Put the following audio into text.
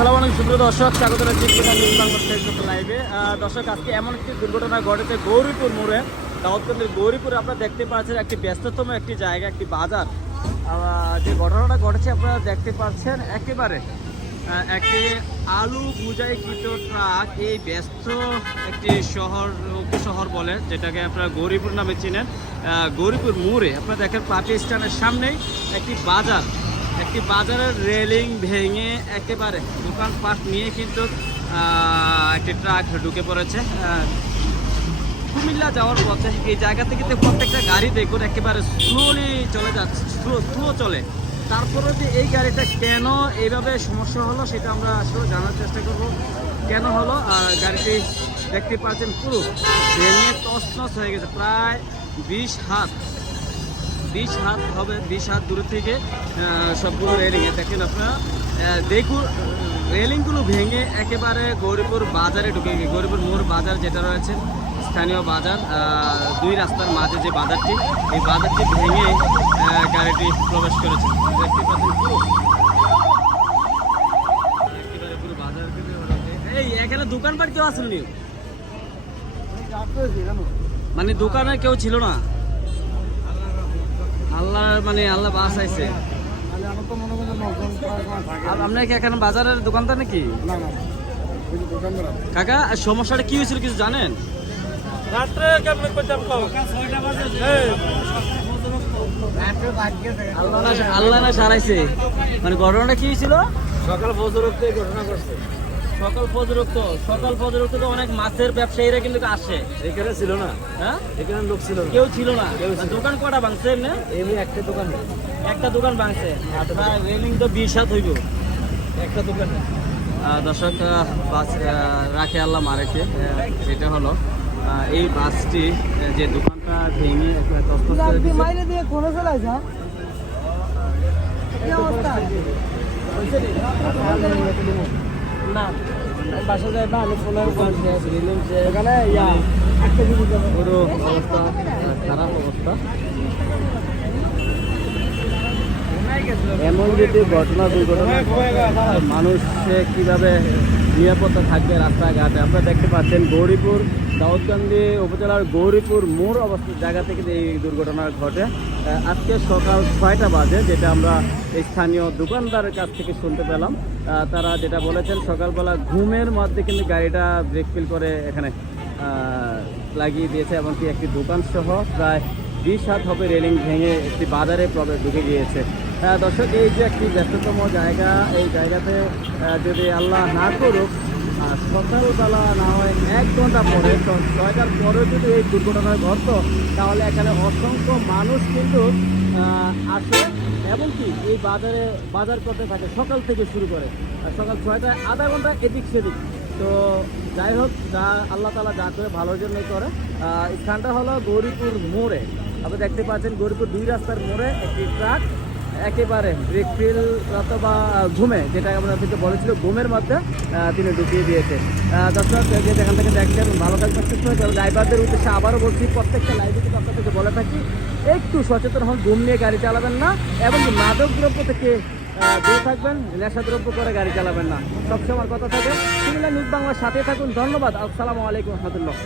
আসসালামু আলাইকুম সুপ্রিয় দর্শক, স্বাগত লাইভে দর্শক, আজকে এমন একটি দুর্ঘটনা ঘটেছে গৌরীপুর মোড়ে। দাউদকান্দির গৌরীপুরে আপনারা দেখতে পাচ্ছেন একটি ব্যস্ততম একটি জায়গা, একটি বাজার। যে ঘটনাটা ঘটেছে আপনারা দেখতে পাচ্ছেন, একেবারে একটি আলু বুঝাইকৃত ট্রাক, এই ব্যস্ত একটি শহর উপশহর বলে, যেটাকে আপনারা গৌরীপুর নামে চিনেন। গৌরীপুর মোড়ে আপনারা দেখেন পাপি স্ট্যান্ডের সামনেই একটি বাজার। একটি বাজারের রেলিং ভেঙে একেবারে দোকানপাট নিয়ে কিন্তু একটি ট্রাক ঢুকে পড়েছে। কুমিল্লা যাওয়ার পথে এই জায়গা থেকে প্রত্যেকটা গাড়ি দেখুন একেবারে স্লোলি চলে যাচ্ছে স্লো স্লো চলে। তারপরে যে এই গাড়িটা কেন এইভাবে সমস্যা হলো সেটা আমরা আসলে জানার চেষ্টা করব। কেন হলো? আর গাড়িটি দেখতে পাচ্ছেন পুরো ভেঙে তছনছ হয়ে গেছে, প্রায় বিশ হাত। বিশ হাত হবে বিশ হাত দূরে থেকে সবগুলো রেলিংয়ে দেখেন আপনারা দেখুন রেলিংগুলো ভেঙে একেবারে গৌরীপুর বাজারে ঢুকে গিয়ে গৌরীপুর মোড় বাজার যেটা রয়েছে স্থানীয় বাজার দুই রাস্তার মাঝে যে বাজারটি এই বাজারটি ভেঙে গাড়িটি প্রবেশ করেছে। দেখতে পাচ্ছেন পুরো। একেবারে পুরো বাজার এই এখানে দোকানপাট কেউ আসেননি? মানে দোকানে কেউ ছিল না? আল্লাহ মানে আল্লাহ বাস আইছে আপনার কি এখানে বাজারের দোকানটা নাকি? কাকা সমস্যাটা কি হয়েছিল কিছু জানেন? রাত্রে কেমন করতাম আল্লাহ না সারাইছে। মানে ঘটনাটা কি হয়েছিল? সকাল ফজরক্ত এই ঘটনা করছে সকাল ফজরক্ত সকাল ফজরক্ত তো অনেক মাছের ব্যবসায়ীরা কিন্তু আসে। এখানে ছিল না। হ্যাঁ? এখানে লোক ছিল না। কেউ ছিল না। কেউ দোকান কটা ভাঙছে এমনি? এমনি একটা দোকান একটা দোকান ভাঙছে। আপনার রেলিং তো বিশ হাত হইব। একটা দোকান। দর্শক বাস রাখে আল্লাহ মারেকে। আহ, যেটা হলো এই বাসটি যে দোকানটা ভেঙে। মাইনে দিয়ে কোনো কি অবস্থা? না। বাসা যায় না আমি ফোনের ওখানে ইয়া একটা অবস্থা খারাপ অবস্থা। এমন যদি ঘটনা, দুর্ঘটনা, মানুষ কীভাবে নিরাপত্তা থাকবে রাস্তাঘাটে? আপনারা দেখতে পাচ্ছেন গৌরীপুর, দাউদকান্দি উপজেলার গৌরীপুর মোড় অবস্থিত জায়গা থেকে এই দুর্ঘটনা ঘটে। আজকে সকাল ছয়টা বাজে, যেটা আমরা স্থানীয় দোকানদারের কাছ থেকে শুনতে পেলাম। তারা যেটা বলেছেন, সকালবেলা ঘুমের মধ্যে কিন্তু গাড়িটা ব্রেক ফিল করে এখানে লাগিয়ে দিয়েছে, এমনকি একটি দোকান সহ প্রায় বিশ হাত হবে রেলিং ভেঙে একটি বাজারে প্রবেশ ঢুকে গিয়েছে। দর্শক, এই যে একটি ব্যস্ততম জায়গা, এই জায়গাতে যদি আল্লাহ না করুক সকালবেলা না হয় এক ঘণ্টা পরে ছয়টার পরে যদি এই দুর্ঘটনা ঘটতো, তাহলে এখানে অসংখ্য মানুষ কিন্তু আসে এবং কি এই বাজারে, বাজার করতে থাকে সকাল থেকে শুরু করে। সকাল ছয়টায় আধা ঘণ্টা এদিক সেদিক। তো যাই হোক, যা আল্লাহ তালা যা করে ভালোর জন্যই করে। স্থানটা হলো গৌরীপুর মোড়ে। আপনি দেখতে পাচ্ছেন গৌরীপুর দুই রাস্তার মোড়ে একটি ট্রাক, একেবারে ব্রেক ফিল অথবা ঘুমে যেটা থেকে বলেছিল, ঘুমের মধ্যে তিনি ঢুকিয়ে দিয়েছে দর্শক যে যেখান থেকে দেখছেন, ভালো থাকবেন, সুস্থ থাকবেন। ড্রাইভারদের উদ্দেশ্যে আবারও বলছি, প্রত্যেকটা লাইভে কিন্তু আপনাদেরকে বলে থাকি, একটু সচেতন হন, ঘুম নিয়ে গাড়ি চালাবেন না, এবং মাদক দ্রব্য থেকে দূরে থাকবেন, নেশা দ্রব্য করে গাড়ি চালাবেন না। সবসময় কথা থাকে কুমিল্লা নিউজ বাংলার সাথে থাকুন। ধন্যবাদ। আসসালামু আলাইকুম রহমতুল্লাহ।